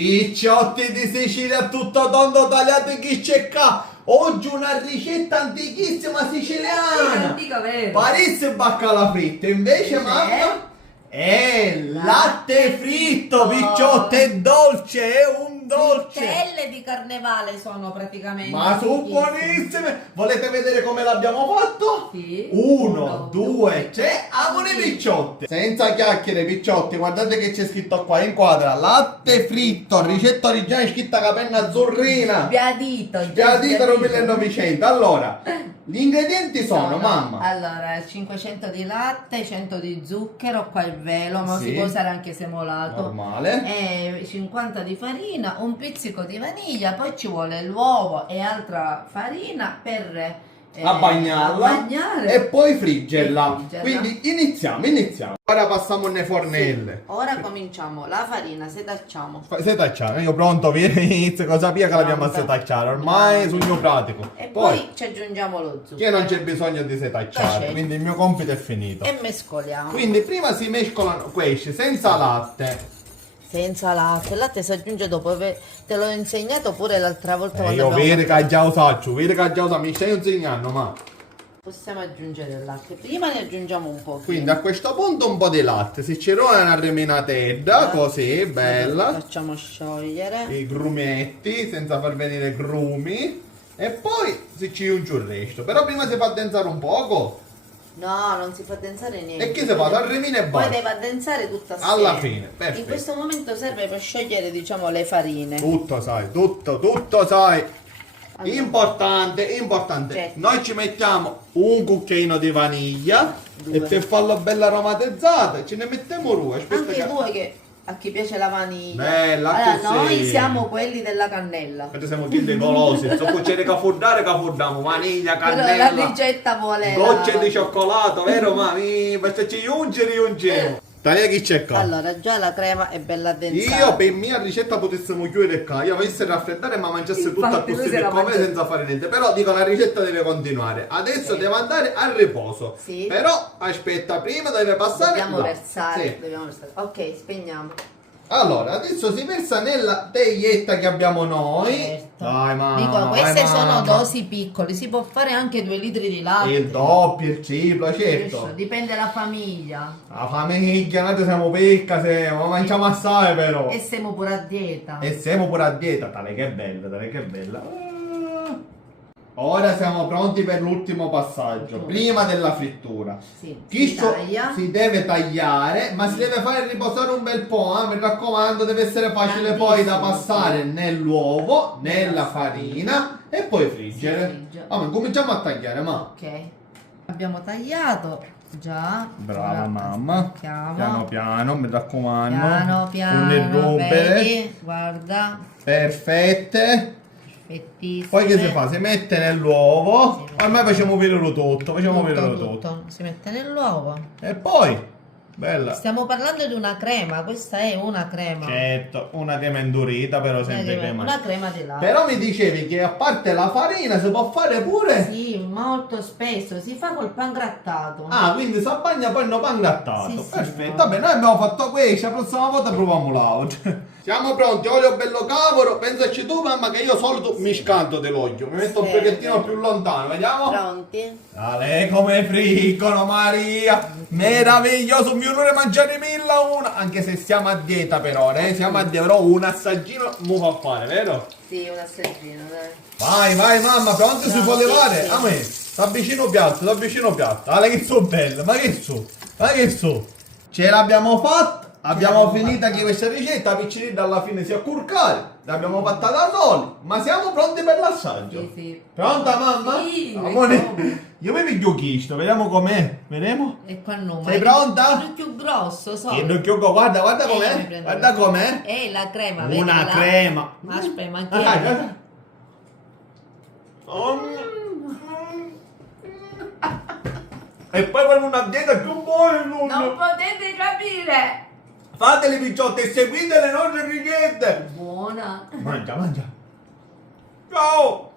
Picciotti di Sicilia tutto tondo tagliato in chicchecca. Oggi una ricetta antichissima siciliana. Antica vero. Parisse e baccalà fritto. Invece mamma è latte fritto, picciotti, è dolce, è un dolce. Frittelle di carnevale sono praticamente. Ma sono buonissime! Volete vedere come l'abbiamo fatto? Sì. 1, 2, 3, amore picciotti! Senza chiacchiere picciotti, guardate che c'è scritto qua in quadra: latte fritto, ricetta originale scritta con la penna azzurrina. Sbiadito. Sbiadito 1900. Allora, gli ingredienti sono, mamma. Allora, 500 di latte, 100 di zucchero, qua il velo, ma Sì. si può usare anche semolato. Normale. E 50 di farina, un pizzico di vaniglia, poi ci vuole l'uovo e altra farina per A bagnarla bagnare. e poi friggerla. E friggerla. Quindi iniziamo. Ora passiamo nelle fornelle. Ora cominciamo la farina, setacciamo. Setacciare, io pronto, inizio, cosa pia che l'abbiamo a Pronta. setacciare, ormai sogno pratico. E poi ci aggiungiamo lo zucchero. Che non c'è bisogno di setacciare, C'è. quindi il mio compito è finito. E mescoliamo. Quindi prima si mescolano questi senza latte. Senza latte, il latte si aggiunge dopo, te l'ho insegnato pure l'altra volta Io vedo che già usato, mi stai insegnando, ma. Possiamo aggiungere il latte, prima ne aggiungiamo un po'. Quindi a questo punto un po' di latte, si ci rola una reminatedda, così, bella. Facciamo sciogliere. I grumetti, senza far venire grumi. E poi si ci unge il resto. Però prima si fa addensare un poco. No, non si fa addensare niente. E che si fa? Dal remino e Poi basta. deve addensare tutta assieme. Alla fine, perfetto. In questo momento serve per sciogliere, diciamo, le farine. Tutto sai, tutto sai. Allora. Importante. Certo. Noi ci mettiamo un cucchiaino di vaniglia Due. e per farlo bella aromatizzata ce ne mettiamo due. Aspetta Anche due che a chi piace la vaniglia. Bella, allora, così. noi siamo quelli della cannella. Noi siamo più dei golosi. Se cucciare che fuddiamo, vaniglia, Però la cannella, ricetta vuole gocce la- di cioccolato, vero mami? Basta ci riungiamo. Taglia chi c'è qua. Allora, già la crema è bella addensata. Io per mia ricetta potessimo chiudere qua, io avessi raffreddare ma mangiasse tutta Infatti, lui così se la come mangia- senza fare niente. Però dico la ricetta deve continuare. Adesso Sì. deve andare al riposo. Sì. Però aspetta, prima deve passare Dobbiamo là. versare, Sì. dobbiamo versare. Ok, spegniamo. Allora, adesso si versa nella teietta che abbiamo noi. Certo. Dai mamma. Dico, queste vai, sono mamma. dosi piccole, si può fare anche 2 litri di latte. Il doppio, il triplo, certo. Dipende dalla famiglia. La famiglia, noi siamo picca, siamo, mangiamo assai però. E siamo pure a dieta. E siamo pure a dieta, tale che bella. Ora siamo pronti per l'ultimo passaggio, prima della frittura. Sì, Questo si taglia. si deve tagliare, ma si deve fare riposare un bel po', mi raccomando, deve essere facile poi da passare nell'uovo, nella farina e poi friggere. Si frigge. Vabbè, cominciamo a tagliare, ma. Ok. Abbiamo tagliato già. Brava Ora mamma. stacchiamo. Piano, mi raccomando. Piano, Non ne rompere. vedi? Guarda, Perfette. perfettissime. Poi che si fa? Si mette nell'uovo. Sì. Ormai facciamo vedere tutto. Tutto. Si mette nell'uovo. E poi, bella. Stiamo parlando di una crema, questa è una crema. Certo, una crema indurita, però sempre crema. Una crema di latte. Però mi dicevi che a parte la farina si può fare pure. Sì, molto spesso si fa col pan grattato. Ah, quindi si abbagna poi il pan grattato. Sì, sì, Perfetto. no. Vabbè, noi abbiamo fatto questo, la prossima volta proviamo l'altro. Siamo pronti, olio bello cavolo. Pensaci tu, mamma, che io solito mi scanto dell'olio. Mi metto un Sì. pochettino più lontano, vediamo. Pronti? Dale, come friggono, Maria! Meraviglioso, mio onore mangiare 1001! Anche se siamo a dieta per ora, siamo a dieta, però un assaggino mi fa fare, vero? Sì, un assaggino, dai. Vai, mamma, pronto si No, può sì, levare? sì. A me, t'avvicino piatto. Guarda che so belle, ma che so? Ce l'abbiamo fatta, abbiamo l'abbiamo finita fatta. anche questa ricetta, la piccinina alla fine si accurcare, l'abbiamo fatta da soli, ma siamo pronti per l'assaggio. Sì, sì. Pronta mamma? Sì, Amore, come? io mi piglio questo, vediamo com'è, vediamo? E qua no. Sei pronta? Il più grosso, so. Guarda io mi com'è, prendo guarda questo. com'è. È la crema, Una vedi, la- crema. Ma aspetta, ma che Dai, è? dai. E poi con una dieta più buona il Non mondo. potete capire! Fateli picciotti e seguite le nostre ricette. Buona! Mangia. Ciao.